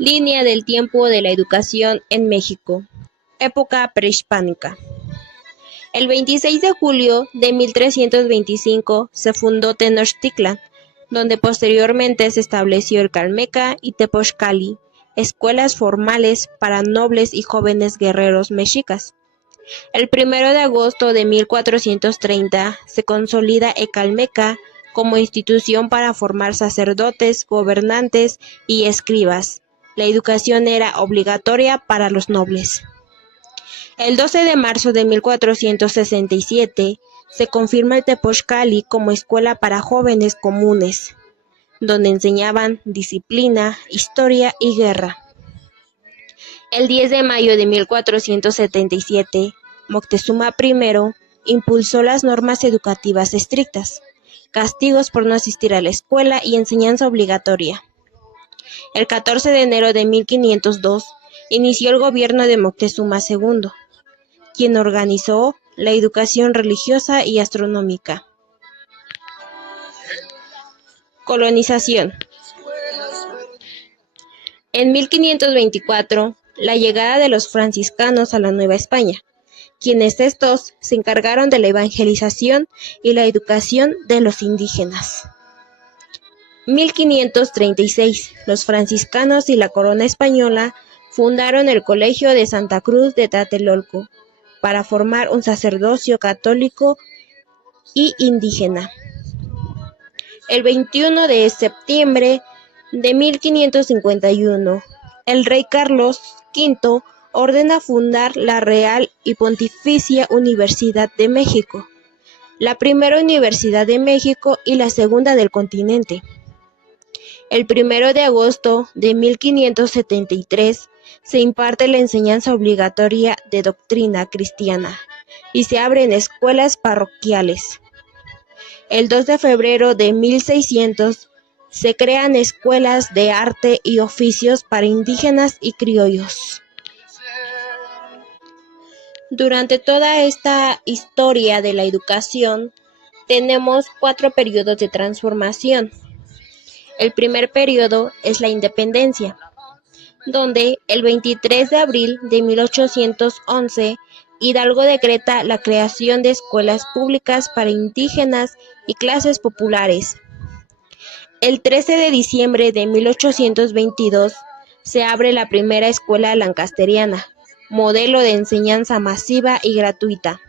Línea del tiempo de la educación en México. Época prehispánica. El 26 de julio de 1325 se fundó Tenochtitlan, donde posteriormente se estableció el Calmeca y Tepochcali, escuelas formales para nobles y jóvenes guerreros mexicas. El 1 de agosto de 1430 se consolida Ecalmeca como institución para formar sacerdotes, gobernantes y escribas. La educación era obligatoria para los nobles. El 12 de marzo de 1467 se confirma el Tepochcali como escuela para jóvenes comunes, donde enseñaban disciplina, historia y guerra. El 10 de mayo de 1477, Moctezuma I impulsó las normas educativas estrictas, castigos por no asistir a la escuela y enseñanza obligatoria. El 14 de enero de 1502 inició el gobierno de Moctezuma II, quien organizó la educación religiosa y astronómica. Colonización. En 1524, la llegada de los franciscanos a la Nueva España, quienes estos se encargaron de la evangelización y la educación de los indígenas. 1536, los franciscanos y la corona española fundaron el Colegio de Santa Cruz de Tlatelolco para formar un sacerdocio católico y indígena. El 21 de septiembre de 1551, el rey Carlos V ordena fundar la Real y Pontificia Universidad de México, la primera universidad de México y la segunda del continente. El 1 de agosto de 1573 se imparte la enseñanza obligatoria de doctrina cristiana y se abren escuelas parroquiales. El 2 de febrero de 1600 se crean escuelas de arte y oficios para indígenas y criollos. Durante toda esta historia de la educación, tenemos 4 periodos de transformación. El primer periodo es la independencia, donde el 23 de abril de 1811 Hidalgo decreta la creación de escuelas públicas para indígenas y clases populares. El 13 de diciembre de 1822 se abre la primera escuela lancasteriana, modelo de enseñanza masiva y gratuita.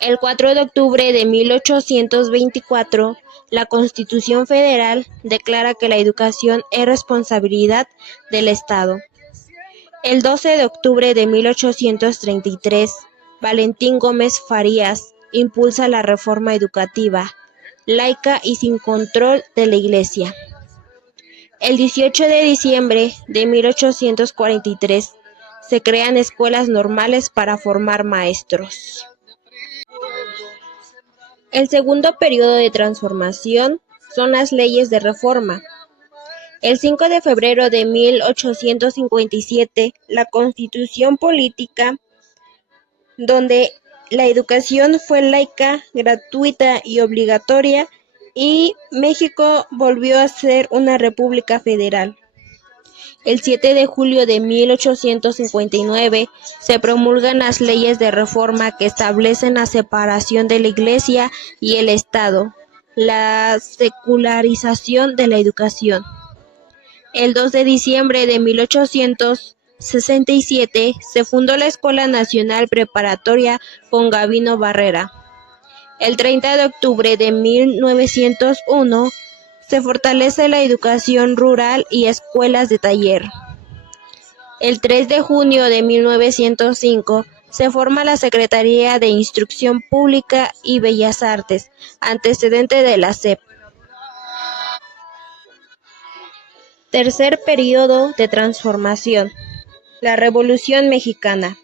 El 4 de octubre de 1824, la Constitución Federal declara que la educación es responsabilidad del Estado. El 12 de octubre de 1833, Valentín Gómez Farías impulsa la reforma educativa, laica y sin control de la Iglesia. El 18 de diciembre de 1843, se crean escuelas normales para formar maestros. El segundo periodo de transformación son las leyes de reforma. El 5 de febrero de 1857, la Constitución Política, donde la educación fue laica, gratuita y obligatoria, y México volvió a ser una república federal. El 7 de julio de 1859 se promulgan las leyes de reforma que establecen la separación de la Iglesia y el Estado, la secularización de la educación. El 2 de diciembre de 1867 se fundó la Escuela Nacional Preparatoria con Gabino Barrera. El 30 de octubre de 1901 se fortalece la educación rural y escuelas de taller. El 3 de junio de 1905 se forma la Secretaría de Instrucción Pública y Bellas Artes, antecedente de la SEP. Tercer periodo de transformación. La Revolución Mexicana.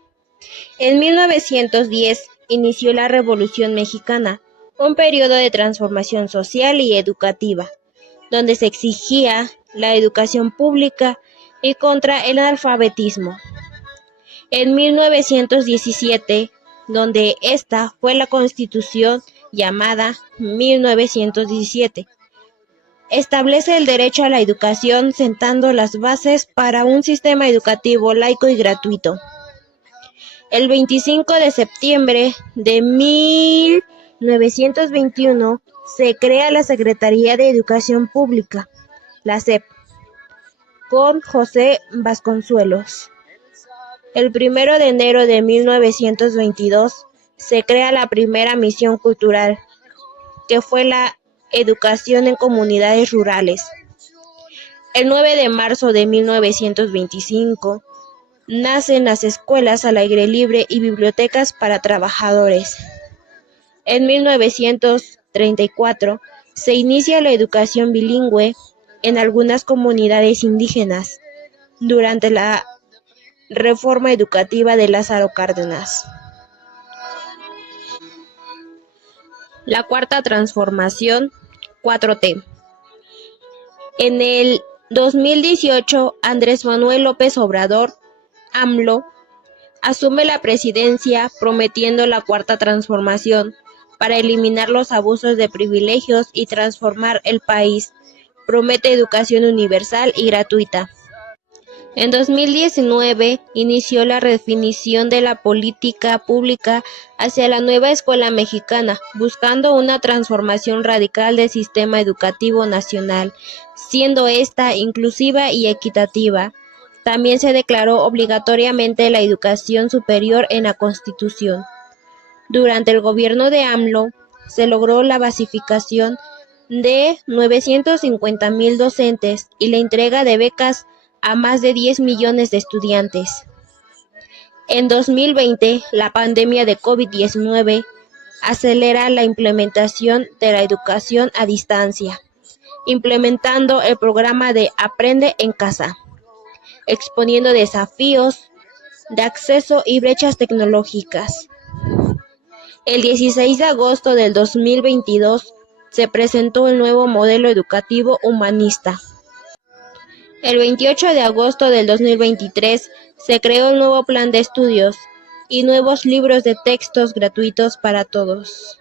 En 1910 inició la Revolución Mexicana, un periodo de transformación social y educativa, donde se exigía la educación pública y contra el analfabetismo. En 1917, donde esta fue la Constitución llamada 1917, Establece el derecho a la educación sentando las bases para un sistema educativo laico y gratuito. El 25 de septiembre de 1921 se crea la Secretaría de Educación Pública, la SEP, con José Vasconcelos. El 1 de enero de 1922 se crea la primera misión cultural, que fue la educación en comunidades rurales. El 9 de marzo de 1925 nacen las escuelas al aire libre y bibliotecas para trabajadores. En 1934 se inicia la educación bilingüe en algunas comunidades indígenas durante la reforma educativa de Lázaro Cárdenas. La cuarta transformación, 4T. En el 2018, Andrés Manuel López Obrador, AMLO, asume la presidencia prometiendo la cuarta transformación para eliminar los abusos de privilegios y transformar el país. Promete educación universal y gratuita. En 2019 inició la redefinición de la política pública hacia la nueva escuela mexicana, buscando una transformación radical del sistema educativo nacional, siendo esta inclusiva y equitativa. También se declaró obligatoriamente la educación superior en la Constitución. Durante el gobierno de AMLO se logró la basificación de 950,000 docentes y la entrega de becas a más de 10 millones de estudiantes. En 2020, la pandemia de COVID-19 acelera la implementación de la educación a distancia, implementando el programa de Aprende en Casa, exponiendo desafíos de acceso y brechas tecnológicas. El 16 de agosto del 2022 se presentó el nuevo modelo educativo humanista. El 28 de agosto del 2023 se creó el nuevo plan de estudios y nuevos libros de textos gratuitos para todos.